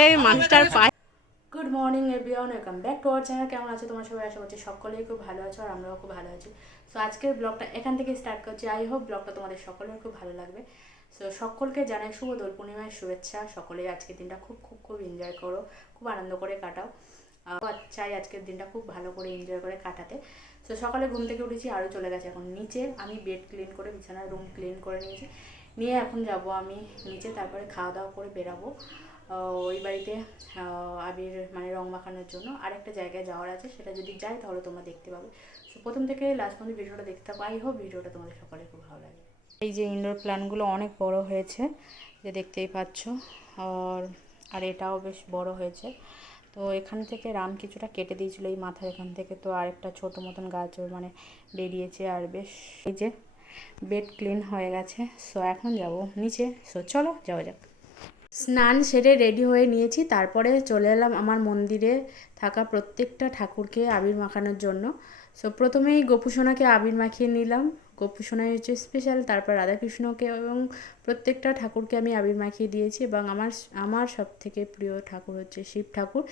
এই মানুষটার পায়ে। Good morning everyone, welcome back to our channel. কেমন আছো তোমার সবাই? আশা করছি সকলেই খুব ভালো আছো আর আমরাও খুব ভালো আছি। সো আজকের ব্লগটা এখান থেকে স্টার্ট করছি। আই হোপ ব্লগটা তোমাদের সকলের খুব ভালো লাগবে। সো সকলকে জানাই শুভ দোল পূর্ণিমার শুভেচ্ছা। সকলেই আজকের দিনটা খুব খুব খুব এনজয় করো, খুব আনন্দ করে কাটাও। চাই আজকের দিনটা খুব ভালো করে এনজয় করে কাটাতে। সো সকালে ঘুম থেকে উঠেছি, আরও চলে গেছে এখন নিচে। আমি বেড ক্লিন করে বিছানার রুম ক্লিন করে নিয়েছি, নিয়ে এখন যাব আমি নিচে, তারপরে খাওয়া দাওয়া করে বেরাবো ওই বাড়িতে আবির মানে রং মাখানোর জন্য। আরেকটা জায়গায় যাওয়ার আছে, সেটা যদি যাই তাহলে তোমরা দেখতে পাবে। সো প্রথম থেকে লাস্ট পর্যন্ত ভিডিওটা দেখতে থাকো। আই হোপ ভিডিওটা তোমাদের সকলের খুব ভালো লাগে। এই যে ইনডোর প্ল্যান্টগুলো অনেক বড় হয়েছে, যে দেখতেই পাচ্ছ, আর এটাও বেশ বড় হয়েছে। তো এখান থেকে রাম কিছুটা কেটে দিয়েছিল এই মাথার এখান থেকে, তো আরেকটা ছোট মতন গাছ মানে বেরিয়েছে। আর বেশ এই যে বেড ক্লিন হয়ে গেছে। সো এখন যাব নিচে। সো চলো যাওয়া যাক। স্নান সেরে রেডি হয়ে নিয়েছি, তারপরে চলে এলাম আমার মন্দিরে থাকা প্রত্যেকটা ঠাকুরকে আবির মাখানোর জন্য। সো প্রথমেই গোপুসোনাকে আবির মাখিয়ে নিলাম। গোপুসোনাই হচ্ছে স্পেশাল। তারপর রাধাকৃষ্ণকে এবং প্রত্যেকটা ঠাকুরকে আমি আবির মাখিয়ে দিয়েছি। এবং আমার সব থেকে প্রিয় ঠাকুর হচ্ছে শিব ঠাকুর,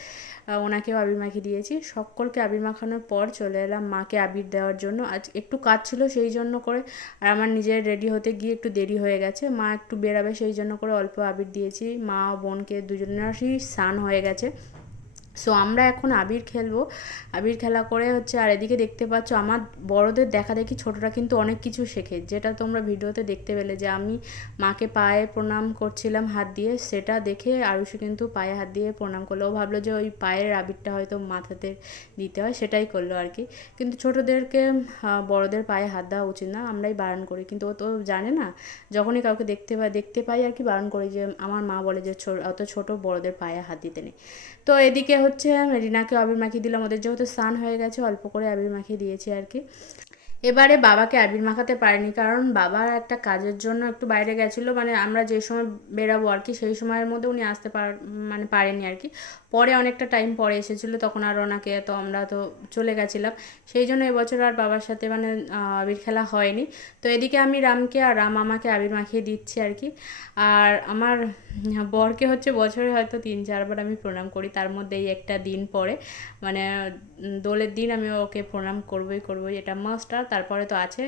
ওনাকেও আবির মাখিয়ে দিয়েছি। সকলকে আবির মাখানোর পর চলে এলাম মাকে আবির দেওয়ার জন্য। আজ একটু কাজ ছিল সেই জন্য করে, আর আমার নিজের রেডি হতে গিয়ে একটু দেরি হয়ে গেছে। মা একটু বেরাবে সেই জন্য করে অল্প আবির দিয়েছি। মা বোনকে দুজনেরই স্নান হয়ে গেছে। সো আমরা এখন আবির খেলবো। আবির খেলা করে হচ্ছে, আর এদিকে দেখতে পাচ্ছ আমার বড়দের দেখা দেখি ছোটরা কিন্তু অনেক কিছু শেখে, যেটা তোমরা ভিডিওতে দেখতে পেলে যে আমি মাকে পায়ে প্রণাম করছিলাম হাত দিয়ে, সেটা দেখে আরুষি কিন্তু পায়ে হাত দিয়ে প্রণাম করলো। ও ভাবলো যে ওই পায়ের আবিরটা হয়তো মাথাতে দিতে হয়, সেটাই করলো আর কি। কিন্তু ছোটদেরকে বড়দের পায়ে হাত দেওয়া উচিত না, আমরাই বারণ করি, কিন্তু ও তো জানে না। যখনই কাউকে দেখতে পাই আর কি বারণ করি, যে আমার মা বলে যে অত ছোট বড়দের পায়ে হাত দিতে নেই। তো এদিকে হচ্ছে রিনাকে আবির মাখিয়ে দিলাম। ওদের যেহেতু স্নান হয়ে গেছে অল্প করে আবির মাখিয়ে দিয়েছি আর কি। এবারে বাবাকে আবির মাখাতে পারিনি, কারণ বাবার একটা কাজের জন্য একটু বাইরে গেছিলো, মানে আমরা যে সময় বেরাবো আর কি সেই সময়ের মধ্যে উনি আসতে মানে পারেনি আর কি। পরে অনেকটা টাইম পরে এসেছিলো, তখন আর ওনাকে তো আমরা তো চলে গেছিলাম। সেই জন্য এবছর আর বাবার সাথে মানে আবির খেলা হয়নি। তো এদিকে আমি রামকে আর রাম আমাকে আবির মাখিয়ে দিচ্ছি আর কি। আর আমার বরকে হচ্ছে বছরে হয়তো 3-4 বার আমি প্রণাম করি, তার মধ্যে এই একটা দিন পরে মানে দোলের দিন আমি ওকে প্রণাম করবই, এটা মাস্ট। আর তারপরে তো আছে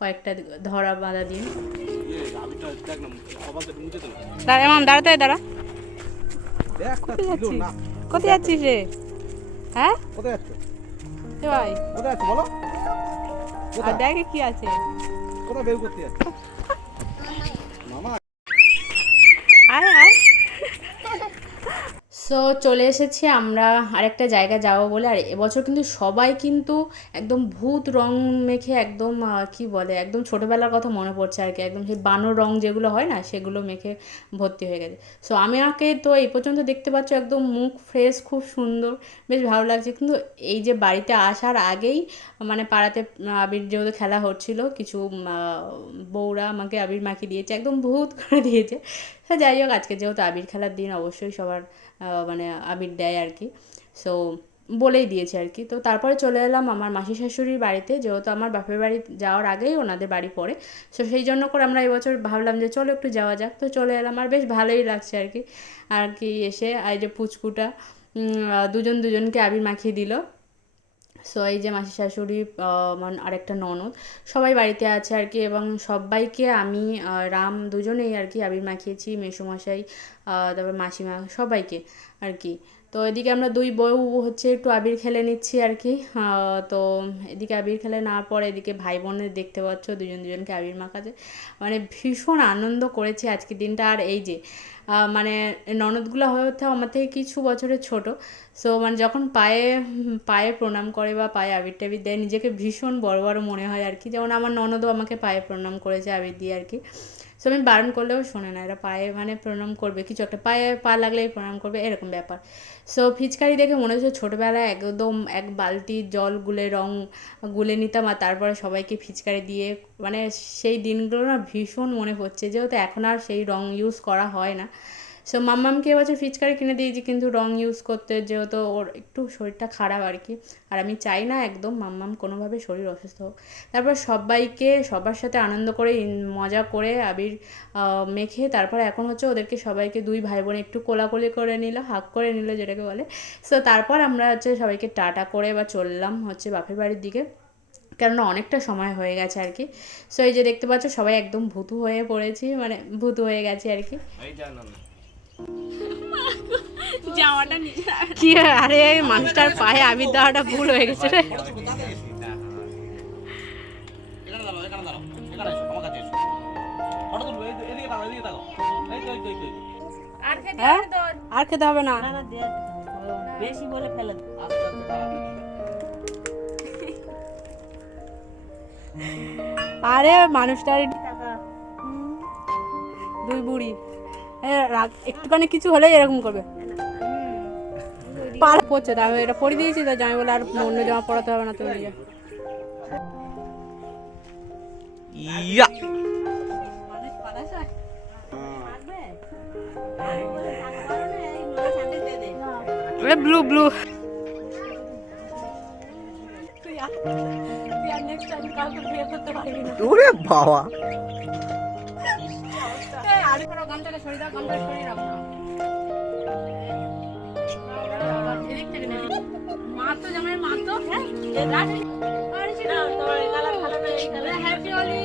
কয়েকটা ধরা বাঁধা দিন। এমন দাঁড়াতে দাঁড়া, কোথায় যাচ্ছিস রে? হ্যাঁ কোথায় যাচ্ছ ভাই? কোথায় যাচ্ছ বলো? আর দেখে কি আছে, কোথায় বের করতে যাচ্ছ মামা? আয় আয়। সো চলে এসেছি আমরা আরেকটা জায়গা যাবো বলে। আর এবছর কিন্তু সবাই কিন্তু একদম ভূত রং মেখে একদম কি বলে, একদম ছোটোবেলার কথা মনে পড়ছে আর কি। একদম সেই বানর রং যেগুলো হয় না, সেগুলো মেখে ভর্তি হয়ে গেছে। সো আমাকে তো এই পর্যন্ত দেখতে পাচ্ছ একদম মুখ ফ্রেশ, খুব সুন্দর, বেশ ভালো লাগছে। কিন্তু এই যে বাড়িতে আসার আগেই মানে পাড়াতে আবির যেহেতু খেলা হচ্ছিলো, কিছু বউরা আমাকে আবির মাখিয়ে দিয়েছে, একদম ভূত করে দিয়েছে। যাই হোক, আজকে যেহেতু আবির খেলার দিন, অবশ্যই সবার মানে আবির দেয় আর কি। সো বলেই দিয়েছে আর কি। তো তারপরে চলে এলাম আমার মাসি শাশুড়ির বাড়িতে, যেহেতু আমার বাপের বাড়ি যাওয়ার আগেই ওনাদের বাড়ি পড়ে। সো সেই জন্য করে আমরা এবছর ভাবলাম যে চলো একটু যাওয়া যাক। তো চলে এলাম, আর বেশ ভালোই লাগছে আর কি। আর কি এসে এই যে পুচকুটা দুজনকে আবির মাখিয়ে দিল। সো এই যে মাসি শাশুড়ি, আরেকটা ননদ, সবাই বাড়িতে আছে আর কি। এবং সবাইকে আমি রাম দুজনেই আর কি আবির মাখিয়েছি, মেসোমশাই তারপর মাসিমা, সবাইকে আর কি। তো এদিকে আমরা দুই বউ হচ্ছে একটু আবির খেলে নিচ্ছি আর কি। তো এদিকে আবির খেলে নেওয়ার পর এদিকে ভাই বোনের দেখতে পাচ্ছ দুজনকে আবির মাখাচ্ছে, মানে ভীষণ আনন্দ করেছি আজকের দিনটা। আর এই যে মানে ননদগুলো হয়তো আমার থেকে কিছু বছরের ছোট। সো মানে যখন পায়ে পায়ে প্রণাম করে বা পায়ে আবির টাবির দেয়, নিজেকে ভীষণ বড় বড় মনে হয় আর কি। যেমন আমার ননদও আমাকে পায়ে প্রণাম করেছে আবির দিয়ে আর কি। সো আমি বারণ করলেও শোনে না, এরা পায়ে মানে প্রণাম করবে, কিছু একটা পায়ে পা লাগলেই প্রণাম করবে, এরকম ব্যাপার। সো ফিচকারি দেখে মনে হচ্ছে ছোটোবেলায় একদম এক বালতি জল রং গুলে নিতাম, আর তারপরে সবাইকে ফিচকারি দিয়ে, মানে সেই দিনগুলো না ভীষণ মনে পড়ছে, যেহেতু এখন আর সেই রং ইউজ করা হয় না। সো মাম্মামকে এবছর ফিচকারি কিনে দিয়েছি, কিন্তু রং ইউজ করতে, যেহেতু ওর একটু শরীরটা খারাপ আর কি, আর আমি চাই না একদম মাম্মাম কোনোভাবে শরীর অসুস্থ হোক। তারপর সবাইকে সবার সাথে আনন্দ করে মজা করে আবির মেখে তারপর এখন হচ্ছে ওদেরকে সবাইকে দুই ভাই বোন একটু কোলাকুলি করে নিল, হাগ করে নিল যেটাকে বলে। সো তারপর আমরা হচ্ছে সবাইকে টাটা করে বা চললাম হচ্ছে বাপের বাড়ির দিকে, কেননা অনেকটা সময় হয়ে গেছে আর কি। সো এই যে দেখতে পাচ্ছ সবাই একদম ভূতু হয়ে পড়েছি, মানে ভূতু হয়ে গেছে আর কি। কি আরে মানুষটার পায়ে আবির দেওয়াটা ভুল হয়ে গেছে রে। আর খেতে হবে না, বেশি বলে ফেলে। আরে মানুষটার দুই বুড়ি একটুখানি কিছু হলেই এরকম করবে। পার পড়ছে, তারপরে এটা পরে দিয়েছি, তাই জামাই বলে আর অন্য জামা পরাতে হবে না তুমি নিজে। ব্লু ব্লু ওরে বাবা, গামটাকে সরিয়ে দাও, গামটা সরিয়ে রাখো না। মা তো জামাই মা তো হ্যাপি হোলি।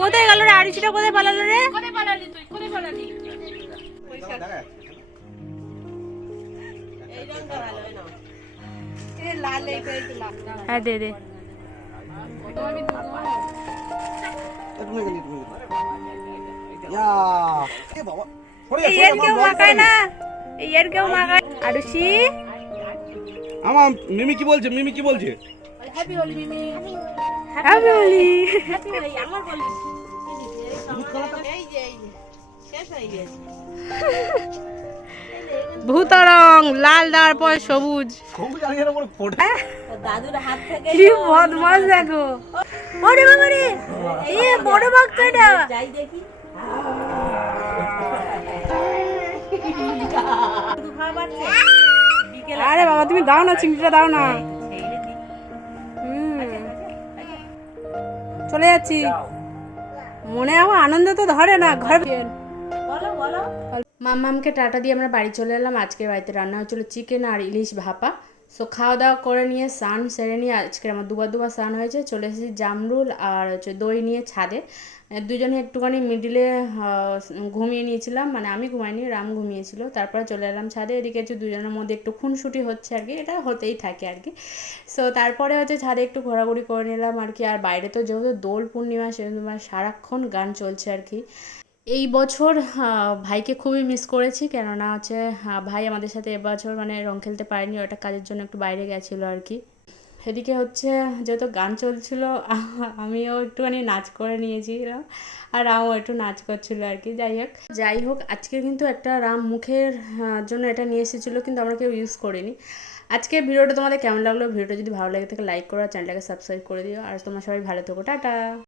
কোথায় গেল রে আড়িশিটা, কোথায় পালালো রে? কোথায় পালালি তুই, কোথায় পালালি? হ্যাঁ দে দে। আমার মিমি কি বলছে? মিমি কি বলছে? হ্যাপি হোলি মিমি, হ্যাপি হোলি। আমার বলি ভূত রং লাল, দেওয়ার পর সবুজ। দাদুর হাত থেকে কি বদমাশ দেখো। ওরে বাবা রে, এই বড় বাচ্চাটা যাই দেখি। আরে বাবা তুমি দাও না, চিংড়িটা দাও না। চলে যাচ্ছি, মনে আমার আনন্দ তো ধরে না। ঘর মাম্মামকে টাটা দিয়ে আমরা বাড়ি চলে এলাম। আজকে বাড়িতে রান্না হচ্ছিল চিকেন আর ইলিশ ভাপা। সো খাওয়া দাওয়া করে নিয়ে স্নান সেরে নিয়ে আজকে আমার দুবার স্নান হয়েছে। চলে এসেছি জামরুল আর হচ্ছে দই নিয়ে ছাদে। দুজনে একটুখানি মিডিলে ঘুমিয়ে নিয়েছিলাম, মানে আমি ঘুমাইনি, রাম ঘুমিয়েছিল। তারপরে চলে এলাম ছাদে। এদিকে হচ্ছে দুজনের মধ্যে একটু খুনসুটি হচ্ছে আর কি, এটা হতেই থাকে আর কি। সো তারপরে হচ্ছে ছাদে একটু ঘোরাঘুরি করে নিলাম আর কি। আর বাইরে তো যেহেতু দোল পূর্ণিমা, সেহেতু সারাক্ষণ গান চলছে আর কি। এই বছর ভাইকে খুবই মিস করেছি, কেননা হচ্ছে ভাই আমাদের সাথে এবছর মানে রং খেলতে পারেনি, ওটা কাজের জন্য একটু বাইরে গেছিলো আর কি। এদিকে হচ্ছে যেহেতু গান চলছিল, আমিও একটুখানি নাচ করে নিয়েছিলাম, আর রামও একটু নাচ করছিল আর কি। যাই হোক আজকে কিন্তু একটা রাম মুখের জন্য এটা নিয়ে এসেছিলো, কিন্তু আমরা কেউ ইউজ করিনি। আজকে ভিডিওটা তোমাদের কেমন লাগলো? ভিডিওটা যদি ভালো লাগে থাকে লাইক করো, আর চ্যানেলটাকে সাবস্ক্রাইব করে দিও। আর তোমরা সবাই ভালো থেকো, টাটা।